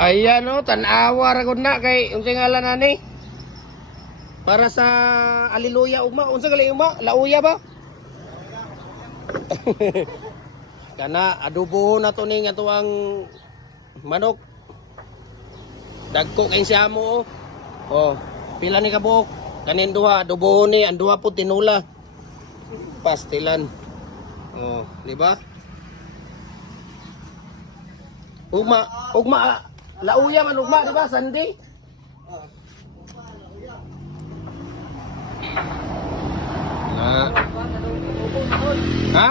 Ayan o, tanawa ra gud na kay unsay ngalan ani? Para sa aliluya ugma, unsa gali ugma? Lauya ba? Kana adobo na to ning ato ang manok. Dagko kay siya mo. Oh, pila ni kabuok? Kanin duha, adobo ni, ang duha po tinula. Pastilan. Oh, di ba? Ugma, lauya man ugma, di ba? Sandi. Na. Ha?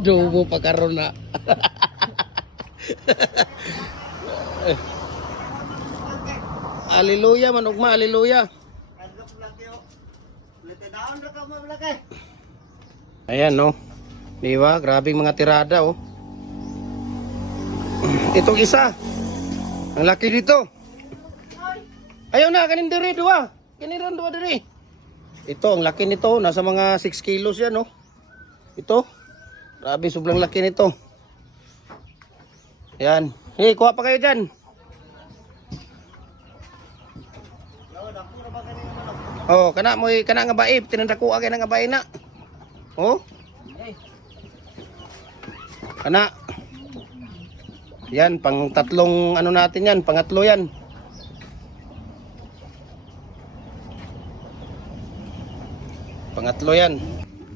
Adobo pa karon na. Haleluya man ugma, haleluya. Ayan no. Di ba? Grabing mga tirada oh. Itong isa. Ang laki dito. Ayaw na, kanin diri dua. Kanin dua diri. Ito, ang laki nito. Nasa mga 6 kilos yan oh. Ito. Grabe, sobrang laki nito. Yan. Hey, kuha pa kayo dyan. Oh, kana mo kana nga bae, tinandako kay nga bae na. Oh. Kana. Yan, pang tatlong ano natin yan, pangatlo yan. Pangatlo yan.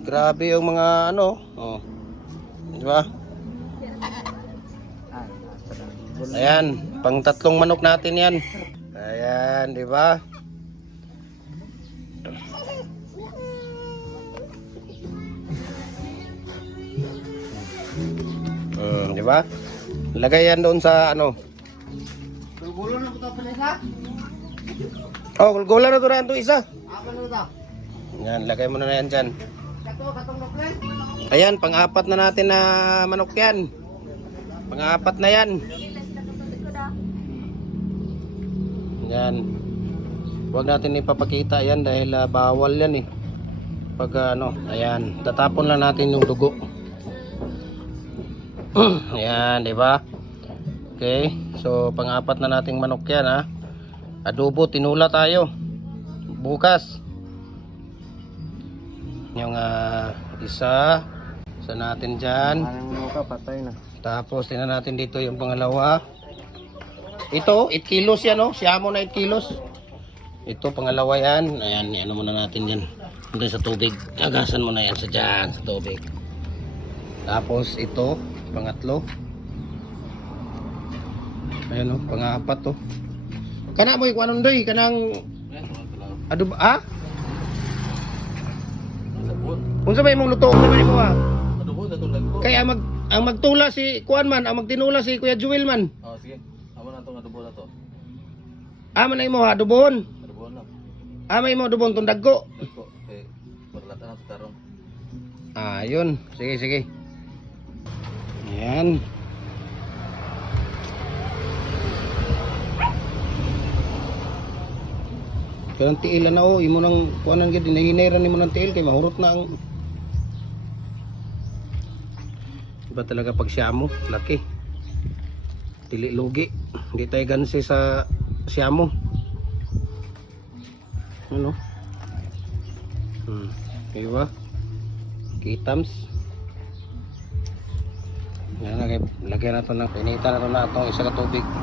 Grabe yung mga ano, oh. Di ba? Ayan, pang tatlong manok natin yan. Ayan, di ba? Di ba? Lagay yan doon sa ano. Gulgulo na ito pa isa? Oh, gulgulo na ito na ito isa. Yan, lagay mo na yan dyan. Ayan, pang-apat na natin na manok yan. Pang-apat na yan. Yan. Huwag natin ipapakita yan dahil bawal yan eh. Pag ano, ayan, tatapon lang natin yung dugo. Ayan, di ba? Okay, so pang-apat na nating manok yan ha. Adobo, tinula tayo. Bukas. Yung isa natin dyan. Patay na. Tapos tingnan natin dito yung pangalawa. Ito, 8 kilos yan oh. Siyamo na 8 kilos. Ito, pangalawa yan. Ayan, ano muna natin yan. Doon sa tubig. Agasan mo na yan sa dyan, sa tubig. Tapos ito, pangatlo. Ayan oh, pang-apat to. Kana mo ikuan nundoy, kanang adobo, ha? Unsa ba imong luto? Unsa ba imo ha? Adobo na tulad ko. Kaya ang magtula si kuan man, ang magtinula si Kuya Joel man. Oh, sige. Amo na tong adobo na to. Ama na imo ha, adobon. Adobo na. Ama imo adobon tong dagko. Dako kay barlatan na to tarong. Ah, yun. Sige, sige. Ayan. Kanang tiil na oh, imo nang kuanan gid hinahinayran nimo ng tiil kay mahurot na ang iba talaga pag siyamo, laki. Dili lugi. Hindi tayo gansi sa siyamo. Ano? Diba? Kitams. Yan, lagyan na ito ng pinita na ito na itong isa ka tubig.